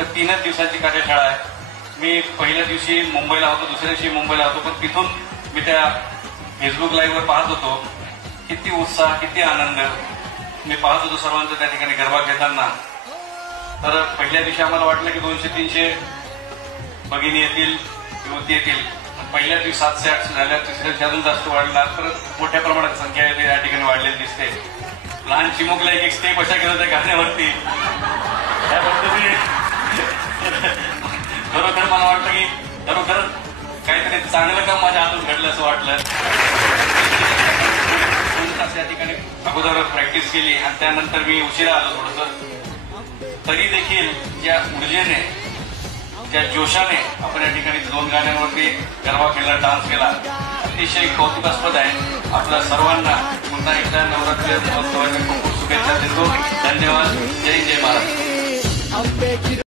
तर 3च दिवसांची कार्यशाळा आहे. मी पहिल्या दिवशी मुंबईला होतो, दुसऱ्या दिवशी मुंबईला होतो, पण तिथून मी त्या फेसबुक लाईव्हवर पाहत होतो. किती उत्साह, किती आनंद मी पाहत होतो सर्वांचं त्या ठिकाणी गरबा घेताना. तर पहिल्या दिवशी आम्हाला वाटलं की 200-300 भगिनी येतील, युवती येतील. पहिल्या दिवशी 700-800 झाल्या, तिसऱ्या दिवशी अजून जास्त वाढला. तर मोठ्या प्रमाणात संख्या या ठिकाणी वाढलेली दिसते. लहान चिमुकला एक स्टेप अशा केलं त्या गाण्यावरती. त्या पद्धतीने खरोखर मला वाटतं की खरोखर काहीतरी चांगलं काम माझ्या हातून घडलं असं वाटलं. 2 तास या ठिकाणी अगोदर प्रॅक्टिस केली आणि त्यानंतर मी उशिरा आलो थोडंसं. तरी देखील ज्या ऊर्जेने, ज्या जोशाने आपण या ठिकाणी 2 गाण्यांवरती गरबा केला, डान्स केला, अतिशय कौतुकास्पद आहे. आपल्या सर्वांना पुन्हा एकदा नवरात्री महोत्सवाच्या खूप खूप शुभेच्छा देतो. धन्यवाद. जय जय महाराज.